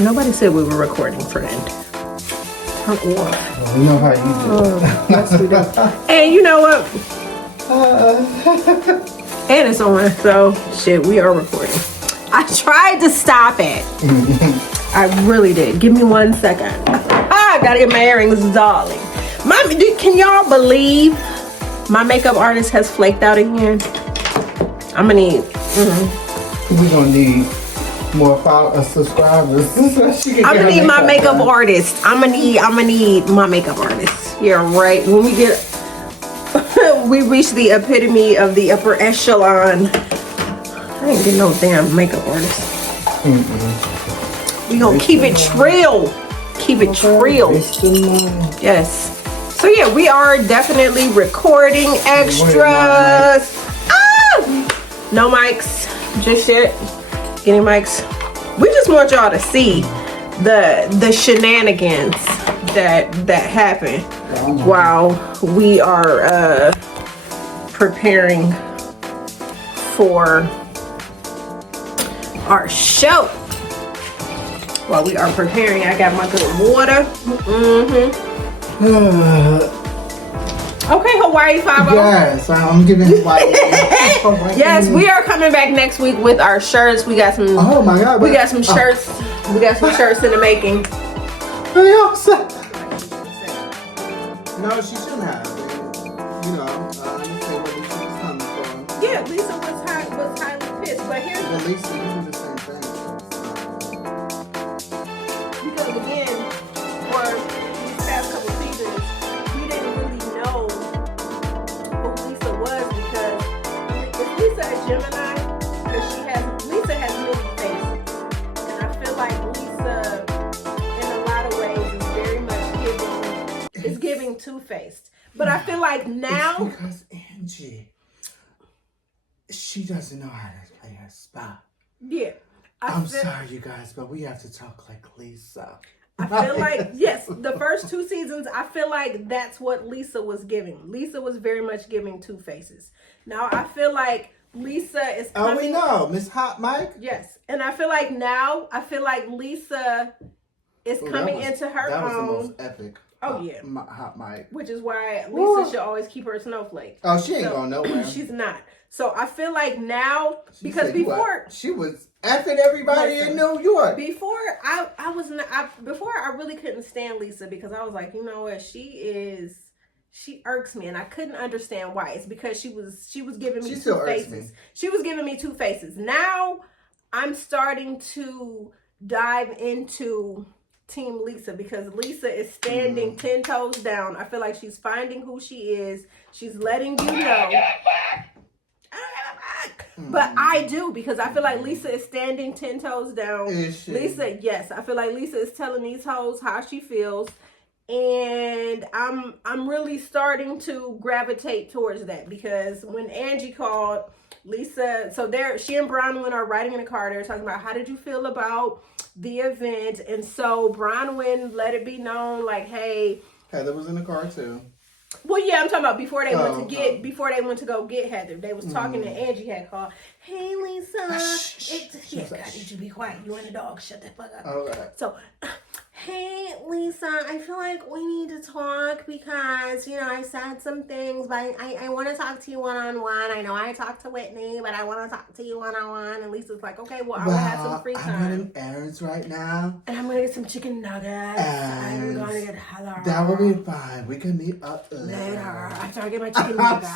Nobody said we were recording, friend. Turn off. Well, we know how you do it. Yes, we do. And you know what? And it's on, so shit, we are recording. I tried to stop it. I really did. Give me 1 second. I gotta get my earrings, darling. Can y'all believe my makeup artist has flaked out again? I'm gonna need. We're gonna need more subscribers. I'm gonna need my makeup artist. I'm gonna need my makeup artist. Yeah, right. When we get, we reach the epitome of the upper echelon. I ain't get no damn makeup artist. We gonna keep it trill. Keep it trill. Yes. So yeah, we are definitely recording extras. No mics, just yet. Any mics? We just want y'all to see the shenanigans that happen while we are preparing for our show. While we are preparing, I got my good water. Okay, Hawaii 5-0. Yes, I'm giving Hawaii. Yes, we are coming back next week with our shirts. We got some. Oh my God! We got some shirts. We got some shirts in the making. No, she shouldn't have. You know, I understand where Lisa was coming from. Yeah, Lisa was highly pissed, but here's But Lisa, you do the same thing. because again, for these past couple seasons, we didn't really know who Lisa was because is Lisa a Gemini? Because Lisa has many faces, and I feel like Lisa, in a lot of ways, is very much giving two-faced. But I feel like now it's because Angie, she doesn't know how to play her spot. yeah. I'm sorry, you guys, but we have to talk like Lisa. I feel like, yes, the first 2 seasons, I feel like that's what Lisa was giving. Lisa was very much giving two faces. Now, I feel like Lisa is coming. Oh, we know. Miss Hot Mike? Yes. And I feel like now, Lisa is coming into her That was the own. most epic. Oh, yeah. Hot Mike. Which is why Lisa should always keep her snowflake. Oh, she ain't going nowhere. She's not. So I feel like now, because before she was effing everybody in New York. Before before I really couldn't stand Lisa because I was like, you know what, she irks me and I couldn't understand why. It's because she was giving me two faces. She was giving me two faces. Now I'm starting to dive into Team Lisa because Lisa is standing 10 toes down. I feel like she's finding who she is. She's letting you know. But I do because I feel like Lisa is standing 10 toes down. Is she? Lisa, yes, I feel like Lisa is telling these hoes how she feels, and I'm really starting to gravitate towards that because when Angie called Lisa, so she and Bronwyn are riding in a car. They're talking about how did you feel about the event, and so Bronwyn let it be known like, hey, Heather was in the car too. Well, yeah, I'm talking about before they went to go get Heather. They was talking and Angie had called, hey, Lisa. God, did you be quiet? You and the dog. Shut the fuck up. Okay. So, hey, Lisa, I feel like we need to talk because, you know, I said some things, but I want to talk to you one-on-one. I know I talked to Whitney, but I want to talk to you one-on-one. And Lisa's like, okay, well, I'm going to have some free time. I'm running errands right now. And I'm going to get some chicken nuggets. I'm going to get Heather. That will be fine. We can meet up later. After I get my chicken nuggets.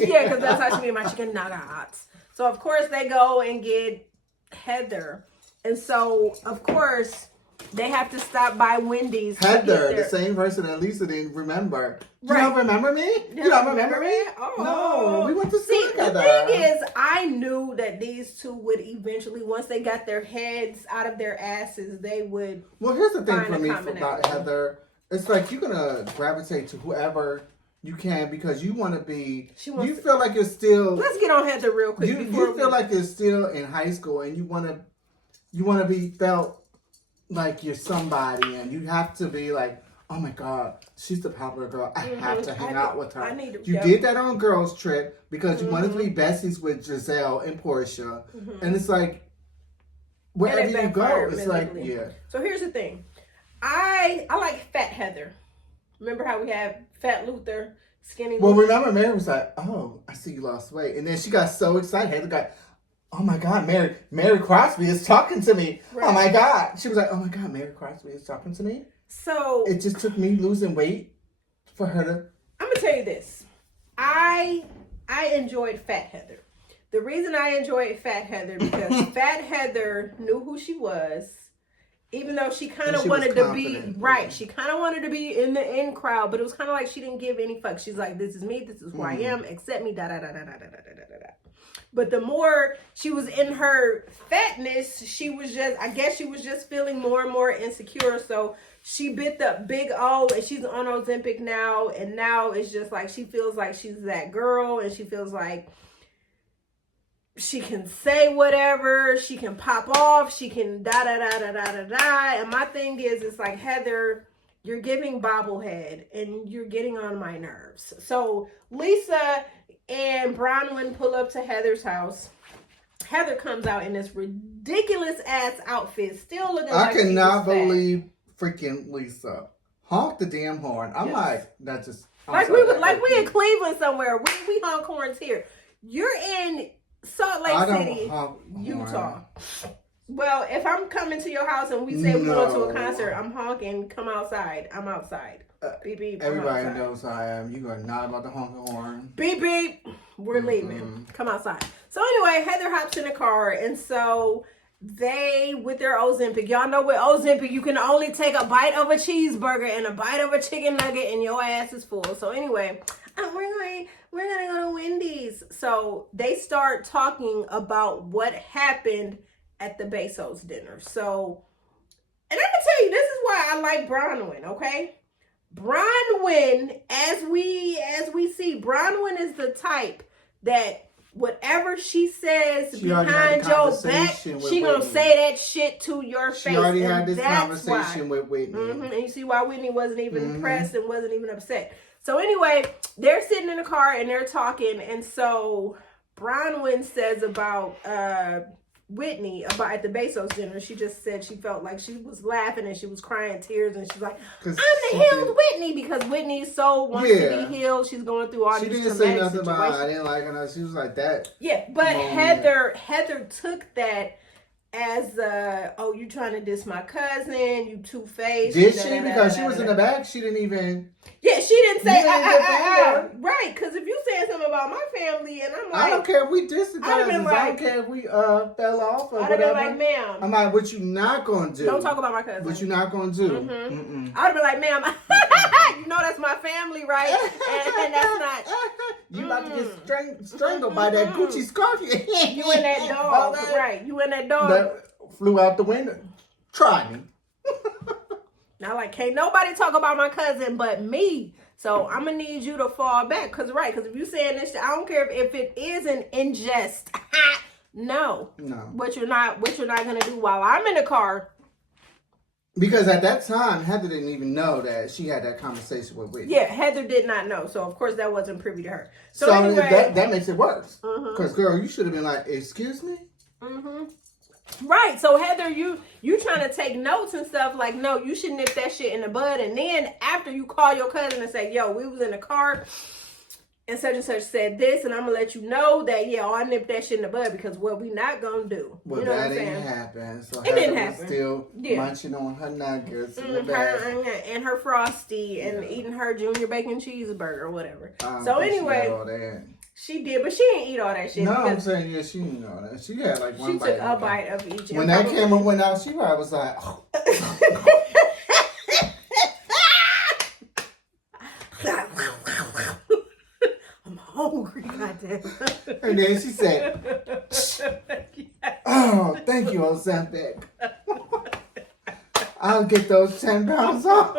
Yeah, because that's how she made my chicken nuggets. So, of course, they go and get Heather. And so, of course, they have to stop by Wendy's. Heather, the same person that Lisa didn't remember. You Right. don't remember me? You don't remember me? Oh. No, we went to school together. The thing is, I knew that these two would eventually, once they got their heads out of their asses, they would. Well, here's the thing find for a me common about avenue. Heather. It's like you're going to gravitate to whoever you can because you want to be. You feel like you're still. Let's get on Heather real quick. You feel like you're still in high school and you want to be felt like you're somebody and you have to be like, oh my God, she's the popular girl. I have to hang out with her. You did that on Girls Trip because you wanted to be besties with Giselle and Portia. And it's like, wherever you go, it's like, yeah. So here's the thing. I like Fat Heather. Remember how we had Fat Luther, Skinny Luther? Well, remember Mary was like, oh, I see you lost weight. And then she got so excited. Heather got, oh my God, Mary Crosby is talking to me. Right. Oh my God. She was like, oh my God, Mary Crosby is talking to me. So it just took me losing weight for her to. I'm gonna tell you this. I enjoyed Fat Heather. The reason I enjoyed Fat Heather because Fat Heather knew who she was, even though she kind of wanted to be right. She kind of wanted to be in the in crowd, but it was kind of like she didn't give any fucks. She's like, "This is me. This is who I am. Accept me." Da da da da da da da da da. But the more she was in her fatness, she was just, I guess she was just feeling more and more insecure. So she bit the big O and she's on Ozempic now. And now it's just like, she feels like she's that girl and she feels like she can say whatever, she can pop off, she can da da da da da da da. And my thing is, it's like, Heather, you're giving bobblehead and you're getting on my nerves. So Lisa and Bronwyn pull up to Heather's house. Heather comes out in this ridiculous ass outfit, still looking like she was fat. I cannot believe freaking Lisa honk the damn horn. I'm like, that's just we in Cleveland somewhere. We honk horns here. You're in Salt Lake City, Utah. Well, if I'm coming to your house and we say we're going to a concert, I'm honking. Come outside. I'm outside. Beep beep. Everybody knows how I am. You are not about to honk the horn. Beep beep. We're leaving. Come outside. So anyway, Heather hops in the car, and so they, with their Ozempic, y'all know with Ozempic, you can only take a bite of a cheeseburger and a bite of a chicken nugget, and your ass is full. So anyway, we're gonna go to Wendy's. So they start talking about what happened at the Bezos dinner. So, and I'm gonna tell you, this is why I like Bronwyn. Okay. Bronwyn, as we see, Bronwyn is the type that whatever she says behind your back, she gonna say that shit to your face. She already had this conversation with Whitney. And you see why Whitney wasn't even impressed and wasn't even upset. So anyway, they're sitting in the car and they're talking, and so Bronwyn says about Whitney about at the Bezos dinner. She just said she felt like she was laughing and she was crying tears, and she's like, I'm the healed Whitney, because Whitney so wants to be healed. She's going through all these traumatic situations. She didn't say nothing about I didn't like her. She was like that. Yeah, but Heather took that as you trying to diss my cousin, you two-faced. Did she? Because she was in the back. She didn't even. Yeah, she didn't say right. Because if you said something about my family, and I'm like, I don't care if we dissed the cousins. I don't care if we fell off or whatever. I'd have been like, ma'am. I'm like, what you not gonna do? Don't talk about my cousin. What you not gonna do? I'd be like, ma'am, you know that's my family, right? And that's not. You about to get strangled by that Gucci scarf. You and that dog, right? You and that dog that flew out the window. Try me. Now, like, can't nobody talk about my cousin but me. So I'm gonna need you to fall back, cause if you saying this shit, I don't care if it is an ingest. No. What you're not gonna do while I'm in the car. Because at that time, Heather didn't even know that she had that conversation with Whitney. Yeah, Heather did not know. So, of course, that wasn't privy to her. So anyway, that makes it worse. Because, girl, you should have been like, excuse me? Right. So, Heather, you trying to take notes and stuff. Like, no, you should nip that shit in the bud. And then after you call your cousin and say, yo, we was in the car and such said this, and I'm going to let you know that, yeah, I nipped that shit in the bud, because what we not going to do. Well, you know that didn't happen. So it didn't happen. Still munching on her nuggets in the back. And her Frosty and eating her Junior Bacon Cheeseburger or whatever. So anyway, she did, but she didn't eat all that shit. No, I'm saying, yeah, she didn't eat all that. She had like one bite. She took a bite of each. When that camera went out, she probably was like, oh. Hungry, goddamn. And then she said, oh, thank you, Ozempic. I'll get those 10 pounds off.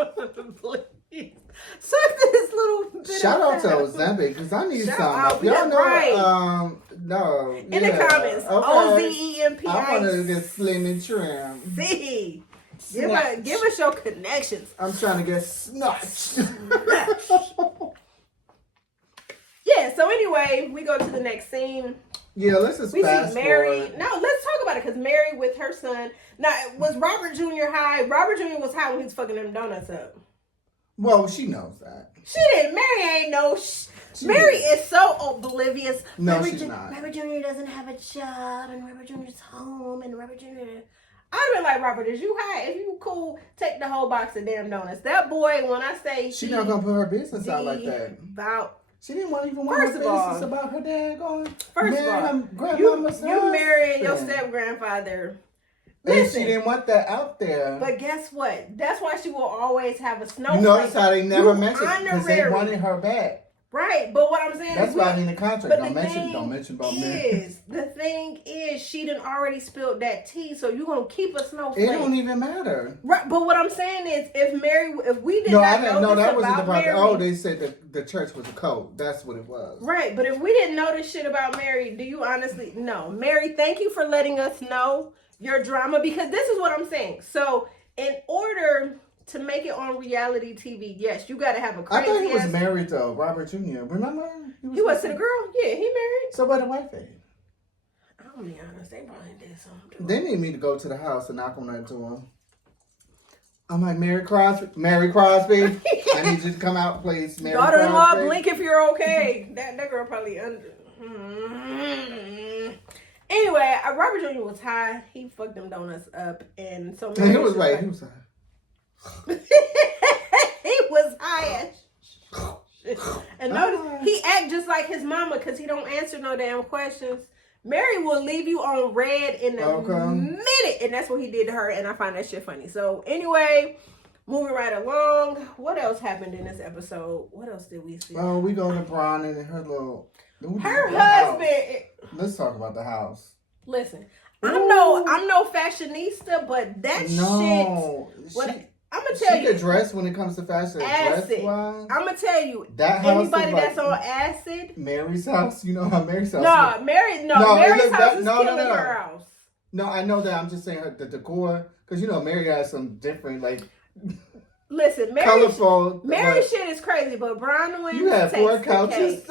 Please. Suck this little bit. Shout out to Ozempic, because I need some. Y'all know, right. No. In the comments, Ozempic. I want to get slim and trim. See. Give us your connections. I'm trying to get snatched. Yeah, so anyway, we go to the next scene. Yeah, let's just fast forward. No, let's talk about it because Mary with her son. Now, was Robert Jr. high? Robert Jr. was high when he was fucking them donuts up. Well, she knows that. She didn't. Mary ain't know. Mary is so oblivious. No, Robert she's not. Robert Jr. doesn't have a job, and Robert Jr.'s home, and Robert Jr. I'd be like, Robert, is you high? If you cool, take the whole box of damn donuts. That boy, when I say she not gonna put her business out like that. She didn't want even want her business about her dad going. First of all, you married your step grandfather. And she didn't want that out there. But guess what? That's why she will always have a snowflake. You notice how they never mentioned it because they wanted her back. Right, but what I'm saying that's why in the contract don't mention about Mary. The thing is, she done already spilled that tea, so you gonna keep a snowflake. It don't even matter. Right, but what I'm saying is, if we did not know this that wasn't about the part. Mary, oh, they said that the church was a cult. That's what it was. Right, but if we didn't know this shit about Mary, do you honestly know? Mary, thank you for letting us know your drama, because this is what I'm saying. So, in order to make it on reality TV, yes, you got to have a crazy. I thought he was married though, Robert Jr. Remember? He was to the girl. Yeah, he married. So where the wife at? I'm gonna be honest, they probably did something. They need me to go to the house and knock on that door. I'm like, Mary Crosby. I need you to come out, please. Mary Daughter-in-law, blink if you're okay. that girl probably under. Anyway, Robert Jr. was high. He fucked them donuts up, and so he was right. He was high. He was high as and notice he act just like his mama because he don't answer no damn questions. Mary will leave you on red in a minute, and that's what he did to her, and I find that shit funny. So anyway, moving right along, what else happened in this episode? What else did we see? Oh, we go to Bron and her husband. House. Let's talk about the house. Listen, I'm no fashionista, but that shit. I'm gonna tell you, she could dress when it comes to fashion. Acid. I'm gonna tell you, that house anybody that's on acid. Mary's house, you know how Mary's house. Mary's house is killing her house. No, I know that. I'm just saying the decor, because you know Mary has some different Listen, colorful. Mary shit is crazy, but Bronwyn. You have 4 couches.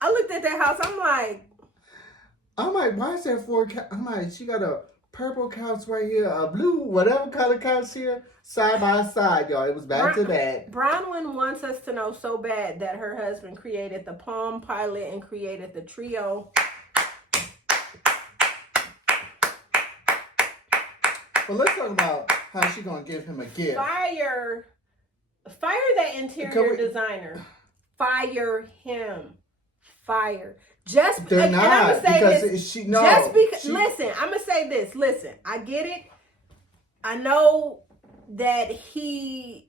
I looked at that house. I'm like, why is there 4 couches? I'm like, she got a purple couch right here, a blue, whatever color couch here, side by side, y'all. It was back to back. Bronwyn wants us to know so bad that her husband created the Palm Pilot and created the Trio. Well, let's talk about how she gonna give him a gift. Fire that interior designer. Fire him. Fire. They're not, I'm gonna say this. Listen, I'm gonna say this. Listen, I get it. I know that he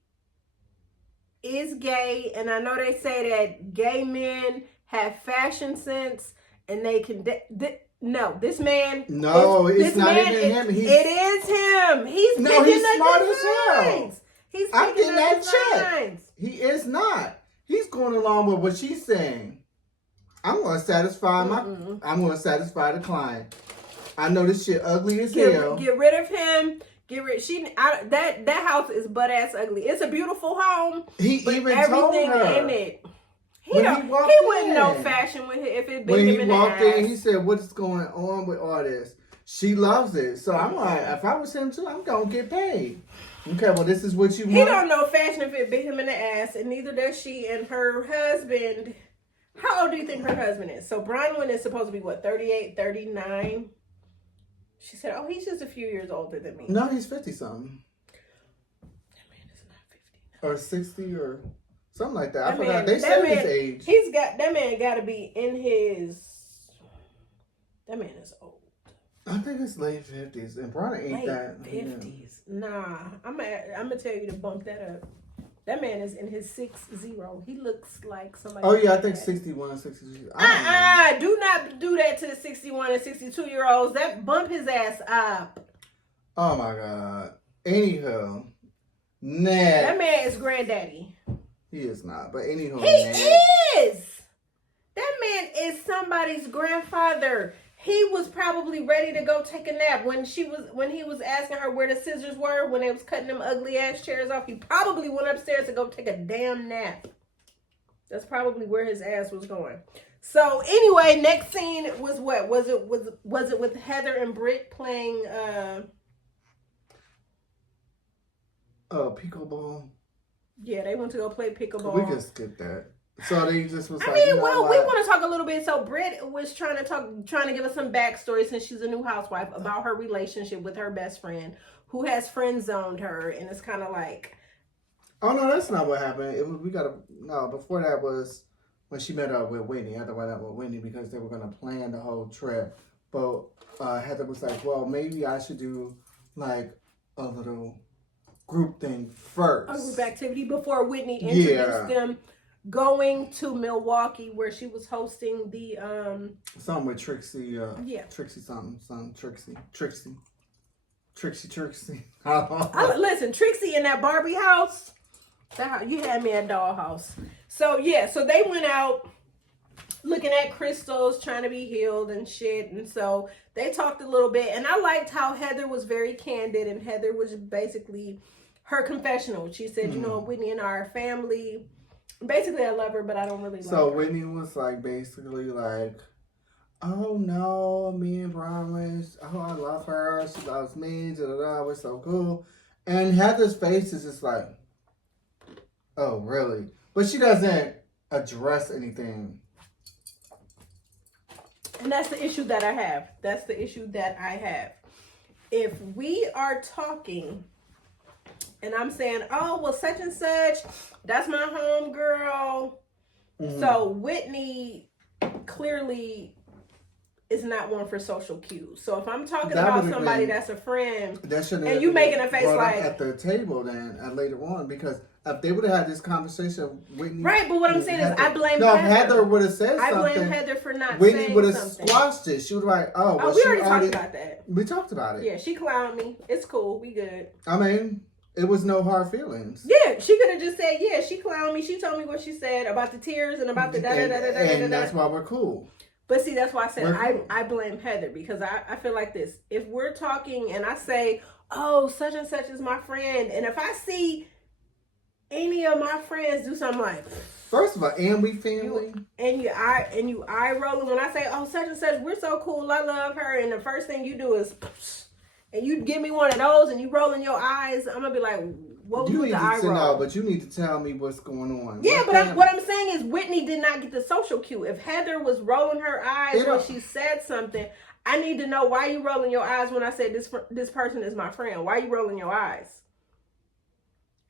is gay, and I know they say that gay men have fashion sense, and they can. This man. No, it's not even him. It is him. He's smart as hell. I'm getting that check. He is not. He's going along with what she's saying. I'm gonna satisfy I'm gonna satisfy the client. I know this shit ugly as hell. Get rid of him. That house is butt ass ugly. It's a beautiful home. He even told her in it. He wouldn't know fashion with it if it bit him in the ass. When he walked in, he said, "What is going on with all this?" She loves it. So I'm like, if I was him too, I'm gonna get paid. Okay, well, this is what you want. He don't know fashion if it bit him in the ass, and neither does she. And her husband. How old do you think her husband is? So Bronwyn is supposed to be, 38, 39? She said, oh, he's just a few years older than me. No, he's 50-something. That man is not 50. Or 60 or something like that. I forgot. They said his age. That man got to be in his... That man is old. I think it's late 50s. And Bronwyn ain't that. Late 50s. Yeah. Nah. I'm going to tell you to bump that up. That man is in his 60. He looks like somebody. Oh, yeah, I think 61, 62. Do not do that to the 61 and 62-year-olds. That bump his ass up. Oh, my God. Anyhow. That man is granddaddy. He is not, but anyhow. He is. That man is somebody's grandfather. He was probably ready to go take a nap when he was asking her where the scissors were when they was cutting them ugly ass chairs off. He probably went upstairs to go take a damn nap. That's probably where his ass was going. So anyway, next scene was what? Was it with Heather and Britt playing pickleball? Yeah, they went to go play pickleball. We can skip that. So they just was I like, mean, you know well, what? we want to talk a little bit. So Britt was trying to give us some backstory since she's a new housewife about her relationship with her best friend who has friend zoned her, and it's kind of like, oh no, that's not what happened. Before that was when she met up with Whitney. I had to went out with Whitney because they were gonna plan the whole trip. But Heather was like, well, maybe I should do like a little group thing first. A group activity before Whitney introduced them going to Milwaukee where she was hosting the something with Trixie Trixie. Listen, Trixie in that Barbie house. You had me at dollhouse. So they went out looking at crystals, trying to be healed and shit. And so they talked a little bit, and I liked how Heather was very candid, and Heather was basically her confessional. She said, you know, Whitney and I are family. Basically, I love her, but I don't really like her. So Whitney was like, basically like, oh no, me and Brian I love her. She loves me. We're so cool. And Heather's face is just like, oh really? But she doesn't address anything. And that's the issue that I have. If we are talking and I'm saying, oh, well, such and such, that's my home girl. Mm-hmm. So Whitney clearly is not one for social cues. So if I'm talking about somebody that's a friend, and you making a face like at the table then later on, because if they would have had this conversation, Whitney. Right, but what I'm saying is I blame Heather. Heather. If Heather would have said something, I blame Heather for not Whitney saying would have something. squashed it. She would have like, oh, well, we already talked about that. We talked about it. Yeah, she clowned me. It's cool. We good. I mean, it was no hard feelings. Yeah, she could have just said, yeah, she clowned me. She told me what she said about the tears and about the da-da-da-da-da-da-da. And that's why we're cool. But see, that's why I said I blame Heather, because I feel like this. If we're talking and I say, oh, such and such is my friend, and if I see any of my friends do something like, first of all, and we family, and you eye rolling when I say, oh, such and such, we're so cool, I love her, and the first thing you do is, and you give me one of those, and you rolling your eyes, I'm gonna be like, what was with the eye roll? No, but you need to tell me what's going on. Yeah, but what I'm saying is Whitney did not get the social cue. If Heather was rolling her eyes when she said something, I need to know, why you rolling your eyes when I said this person is my friend? Why you rolling your eyes?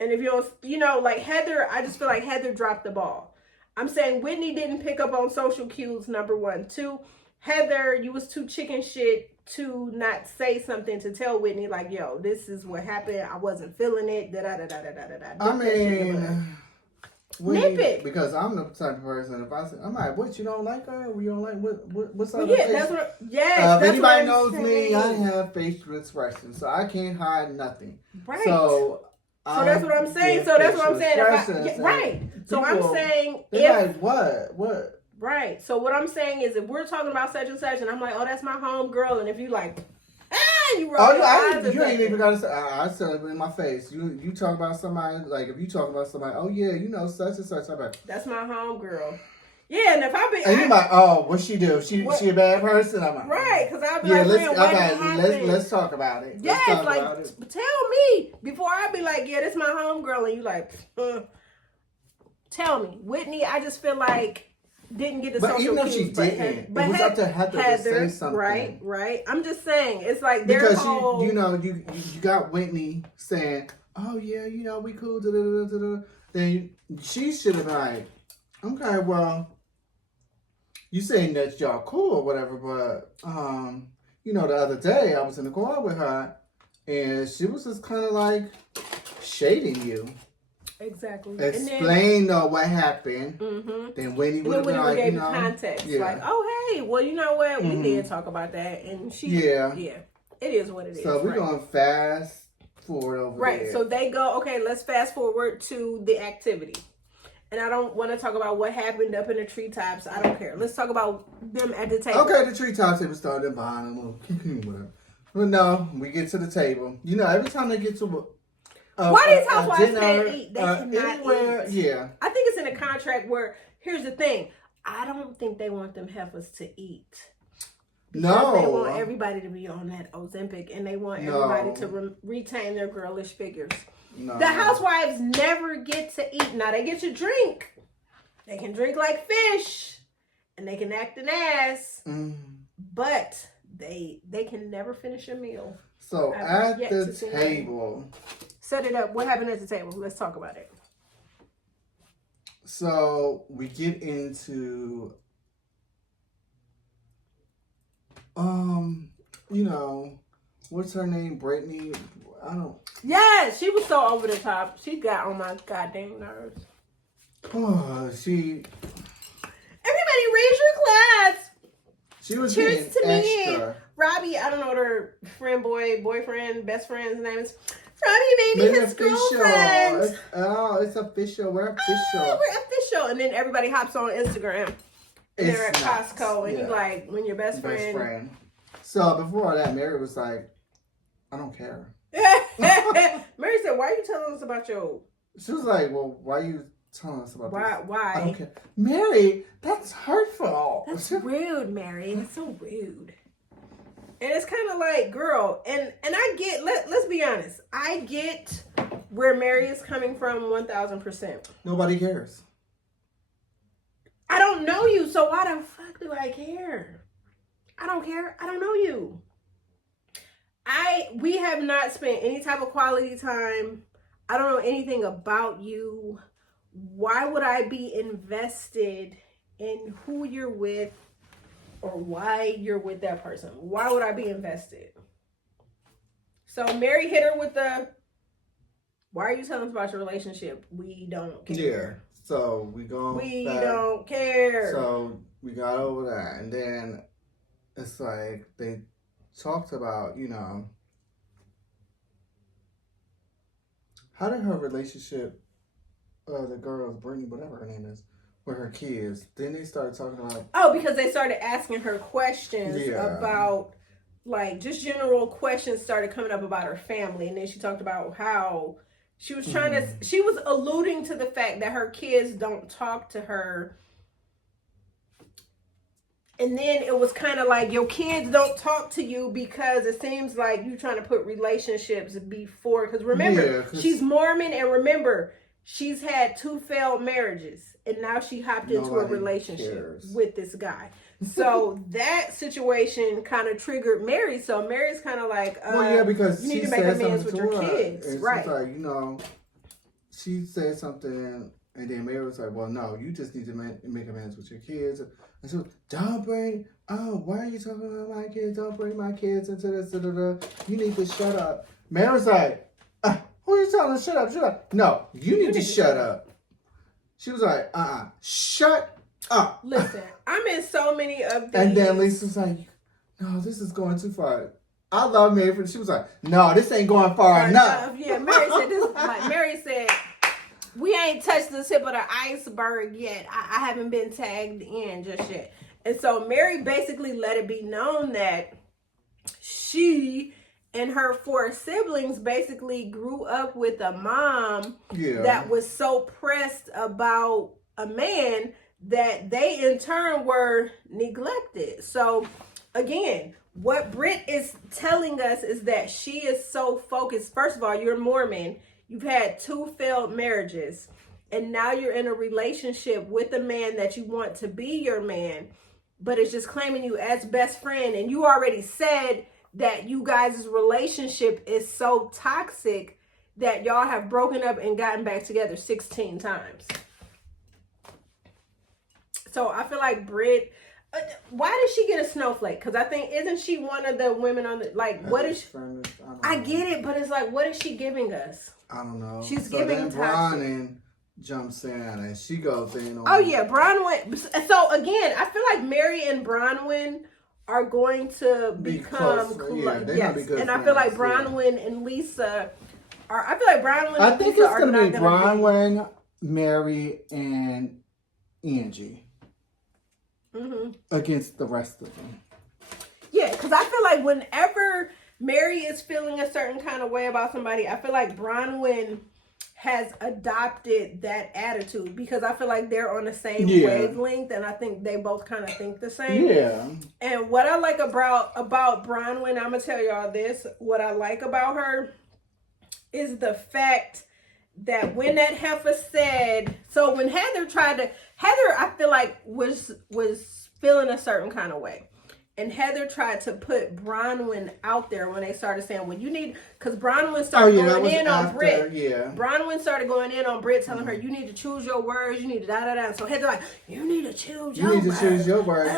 And if you don't, like Heather, I just feel like Heather dropped the ball. I'm saying Whitney didn't pick up on social cues, number one. Two, Heather, you was too chicken shit to not say something to tell Whitney, like, yo, this is what happened. I wasn't feeling it. I mean, nip it. Because I'm the type of person, if I say, I'm like, what, you don't like her? We don't like, what's up? Yeah, that's what, yes. If anybody knows me, I have facial expressions, so I can't hide nothing. Right. So that's what I'm saying. So that's what I'm saying. Right. So I'm saying, like, what? Right. So what I'm saying is, if we're talking about such and such, and I'm like, oh, that's my home girl, and if you like, you roll your eyes. You ain't even gotta say. I said it in my face. You talk about somebody, like, if you talk about somebody, oh yeah, you know such and such. I'm like, that's my home girl. Yeah, and if I be, and you're like, oh, what she do? She a bad person? I'm like, right? Because I'll be like, let's talk about it. Yes, like, tell me before I be like, yeah, this my home girl, and you like, tell me, Whitney. I just feel like didn't get the social cues. But even if she didn't, it was up to Heather to say something. Right. I'm just saying, it's like because you got Whitney saying, oh yeah, we cool. Then she should have been like, okay, well, you saying that y'all cool or whatever, but the other day I was in the car with her, and she was just kind of like shading you. Exactly. Explain what happened. Mm-hmm. Then Whitney would have been like, gave context. Yeah. Like, oh hey, well, you know what? We did talk about that, and she. Yeah. It is what it is. So we're going fast forward over there. Right. So they go. Okay, let's fast forward to the activity. And I don't want to talk about what happened up in the treetops. I don't care. Let's talk about them at the table. Okay, the treetops, they were starting behind them. But no, we get to the table. Every time they get to why these housewives can't eat? They cannot eat. Yeah. I think it's in a contract where here's the thing. I don't think they want them heifers to eat. No. They want everybody to be on that Ozempic, and they want everybody to retain their girlish figures. No. The housewives never get to eat. Now, they get to drink. They can drink like fish, and they can act an ass, but they can never finish a meal. So, at the table. Set it up. What happened at the table? Let's talk about it. So, we get into... you know, what's her name? Brittany? I don't... Yeah, she was so over the top. She got on my goddamn nerves. Oh, Everybody raise your glass. She was cheers to extra. Me. Robbie, I don't know what her boyfriend, best friend's name is. Robbie made me his girlfriend. It's official. We're official. We're official. And then everybody hops on Instagram. And they're at Costco. And you like, when your best friend. So before that, Mary was like, I don't care. Mary said, why are you telling us about your... She was like, well, why are you telling us about this? Why? I don't care. Mary, that's hurtful. That's rude, Mary. That's so rude. And it's kind of like, girl, and I get, let's be honest, I get where Mary is coming from 1,000%. Nobody cares. I don't know you, so why the fuck do I care? I don't care. I don't know you. We have not spent any type of quality time. I don't know anything about you. Why would I be invested in who you're with or why you're with that person? Why would I be invested? So Mary hit her with why are you telling us about your relationship? We don't care. Yeah. So we don't care. So we got over that. And then it's like they talked about, you know, how did her relationship, the girls, Brittany, whatever her name is, with her kids, then they started talking about... Oh, because they started asking her questions about, like, just general questions started coming up about her family. And then she talked about how she was trying to... She was alluding to the fact that her kids don't talk to her. And then it was kind of like, your kids don't talk to you because it seems like you're trying to put relationships before. Because remember, she's Mormon, and remember, she's had 2 failed marriages. And now she hopped into a relationship with this guy. So that situation kind of triggered Mary. So Mary's kind of like, because you need to make amends with your kids. Right. She's like, you know, she said something, and then Mary was like, well, no, you just need to make amends with your kids. And so, why are you talking about my kids? Don't bring my kids into this. You need to shut up. Mary's like, who are you telling to shut up? Shut up. No, you need to shut up. She was like, shut up. Listen, I'm in so many of these. And then Lisa's like, no, this is going too far. I love Mary. She was like, no, this ain't going far enough. Yeah, Mary said this. Like Mary said, we ain't touched the tip of the iceberg yet. I haven't been tagged in just yet. And so Mary basically let it be known that she and her 4 siblings basically grew up with a mom that was so pressed about a man that they in turn were neglected. So again, what Britt is telling us is that she is so focused. First of all, you're Mormon. You've had 2 failed marriages, and now you're in a relationship with a man that you want to be your man, but it's just claiming you as best friend. And you already said that you guys' relationship is so toxic that y'all have broken up and gotten back together 16 times. So I feel like Britt, why did she get a snowflake? Because I think, isn't she one of the women on the, like, what is, I get it, but it's like, what is she giving us? I don't know. She's giving Bronwyn jumps in and she goes in. Oh yeah, Bronwyn. So again, I feel like Mary and Bronwyn are going to become close. Yes. And I feel like Bronwyn and Lisa are. I feel like Bronwyn. I think it's going to be Bronwyn, Mary, and Angie against the rest of them. Yeah, because I feel like whenever Mary is feeling a certain kind of way about somebody, I feel like Bronwyn has adopted that attitude because I feel like they're on the same wavelength, and I think they both kind of think the same. Yeah. And what I like about Bronwyn, I'm gonna tell y'all this. What I like about her is the fact that when that heifer said, so when Heather I feel like was feeling a certain kind of way. And Heather tried to put Bronwyn out there when they started saying, well, you need, because Bronwyn started going in on Britt. Yeah. Bronwyn started going in on Britt, telling her, you need to choose your words, you need to da-da-da. So Heather like, you need to choose your words. You need to choose your words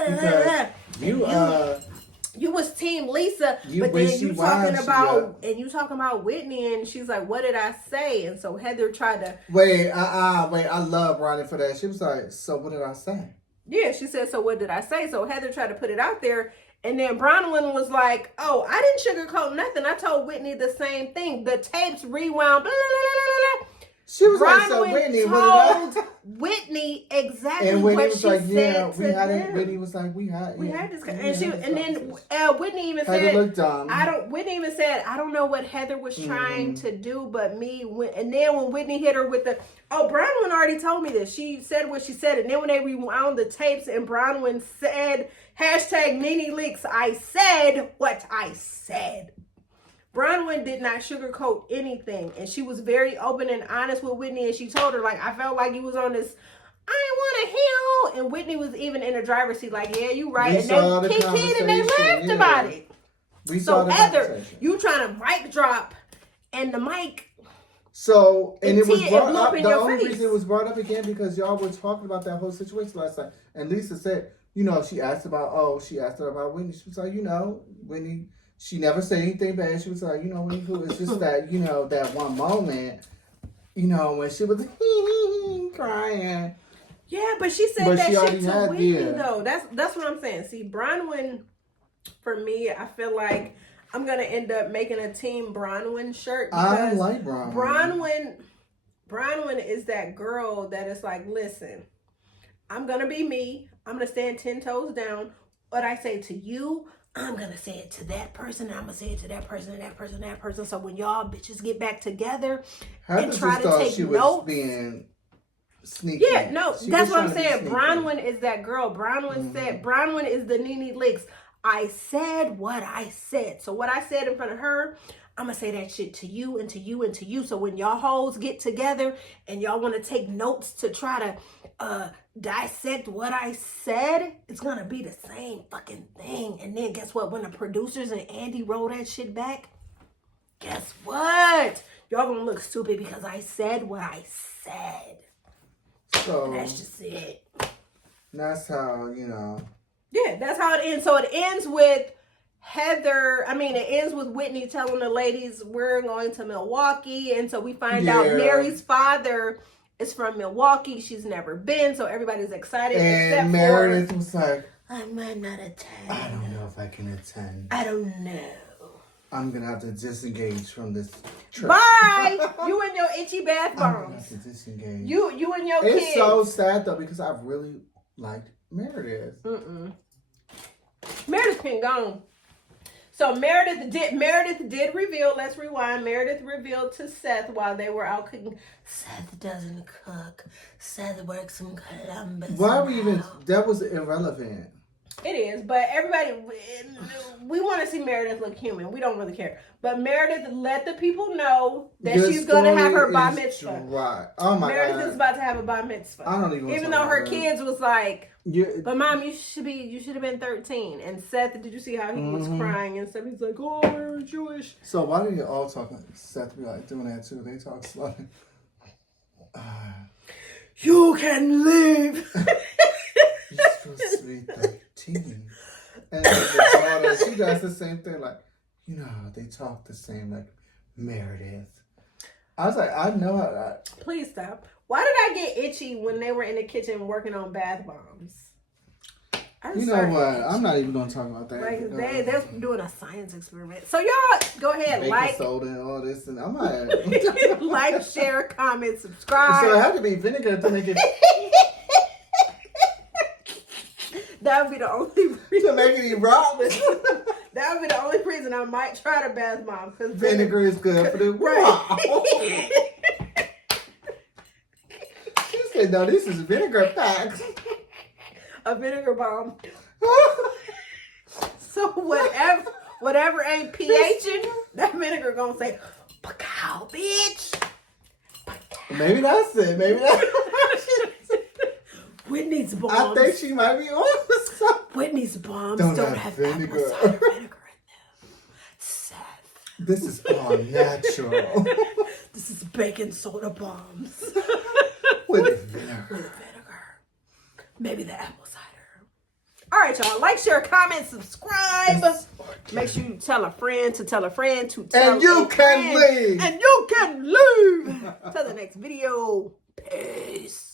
because you was team Lisa, but then you talking about Whitney, and she's like, what did I say? And so Heather tried to... Wait, I love Bronwyn for that. She was like, so what did I say? Yeah, she said, so what did I say? So Heather tried to put it out there. And then Bronwyn was like, oh, I didn't sugarcoat nothing. I told Whitney the same thing. The tapes rewound, blah, blah, blah, blah, blah. She was like, so Whitney, told Whitney exactly what she said to them. Whitney was like, we had this, and then Whitney even said, Whitney even said, I don't know what Heather was trying to do, but me. And then when Whitney hit her with Bronwyn already told me this. She said what she said, and then when they rewound the tapes, and Bronwyn said, #Nene Leakes, I said what I said. Bronwyn did not sugarcoat anything, and she was very open and honest with Whitney, and she told her, like, I felt like you was on this, I want to heal, and Whitney was even in the driver's seat, like, yeah, you right, and they kicked and they laughed about it. So Heather, you trying to mic drop, and the mic... So, and it was brought up, the only reason it was brought up again, because y'all were talking about that whole situation last night, and Lisa said, she asked her about Whitney, she was like, Whitney... She never said anything bad. She was like, Whitney, cool. It's just that, that one moment, when she was crying. Yeah, but she said that shit to Whitney, though. That's what I'm saying. See, Bronwyn, for me, I feel like I'm going to end up making a Team Bronwyn shirt. I don't like Bronwyn. Bronwyn is that girl that is like, listen, I'm going to be me. I'm going to stand 10 toes down. What I say to you, I'm going to say it to that person, and I'm going to say it to that person, and that person, and that person. So when y'all bitches get back together and try to take notes. Being sneaky. Yeah, no, that's what I'm saying. Bronwyn is that girl. Bronwyn said, Bronwyn is the Nene Leakes. I said what I said. So what I said in front of her, I'm going to say that shit to you and to you and to you. So when y'all hoes get together and y'all want to take notes to try to dissect what I said, it's going to be the same fucking thing. And then guess what? When the producers and Andy roll that shit back, guess what? Y'all going to look stupid because I said what I said. So and that's just it. That's how, Yeah, that's how it ends. So it ends with it ends with Whitney telling the ladies we're going to Milwaukee. And so we find out Mary's father is from Milwaukee. She's never been. So everybody's excited. And Meredith was like, I might not attend. I don't know if I can attend. I don't know. I'm going to have to disengage from this trip. Bye! You and your itchy bath bombs. I'm going to have to disengage. You and your kids. It's so sad, though, because I really liked Meredith. Meredith been gone. So Meredith did reveal, let's rewind, Meredith revealed to Seth while they were out cooking, Seth doesn't cook. Seth works in Columbus. Why we even, that was irrelevant. It is, but everybody, we want to see Meredith look human. We don't really care. But Meredith let the people know that she's going to have her bar mitzvah. Right. Oh my Meredith God. is about to have a bar mitzvah. I don't even though her kids was like, but Mom, you should have been 13. And Seth, did you see how he was crying and stuff? He's like, oh, we're Jewish. So why do you all talk like Seth be like doing that too? They talk slow. You can leave. You're supposed to be 13. And the daughter, she does the same thing. Like, they talk the same, like Meredith. I was like, I know how. Please stop. Why did I get itchy when they were in the kitchen working on bath bombs? You know what? I'm not even going to talk about that. Like, they're doing a science experiment. So y'all go ahead, like, soda and all this, and I'm like, like, share, comment, subscribe. So it had to be vinegar to make it. That would be the only reason. To make it eat raw. That would be the only reason I might try the bath bomb. Because vinegar is good for the raw. said, no, this is vinegar packs. A vinegar bomb. So whatever ain't pHing, that vinegar gonna say, "Pacow, bitch." Pacow. Maybe that's it. Maybe that's it. Whitney's bombs. I think she might be on something. Whitney's bombs Don't have have apple vinegar. cider vinegar in them. Seth. This is all natural. This is baking soda bombs. With vinegar. With vinegar. Maybe the apple cider. All right, y'all. Like, share, comment, subscribe. Make sure you tell a friend to tell a friend to tell and you a can friend. leave. And you can leave. Till the next video. Peace.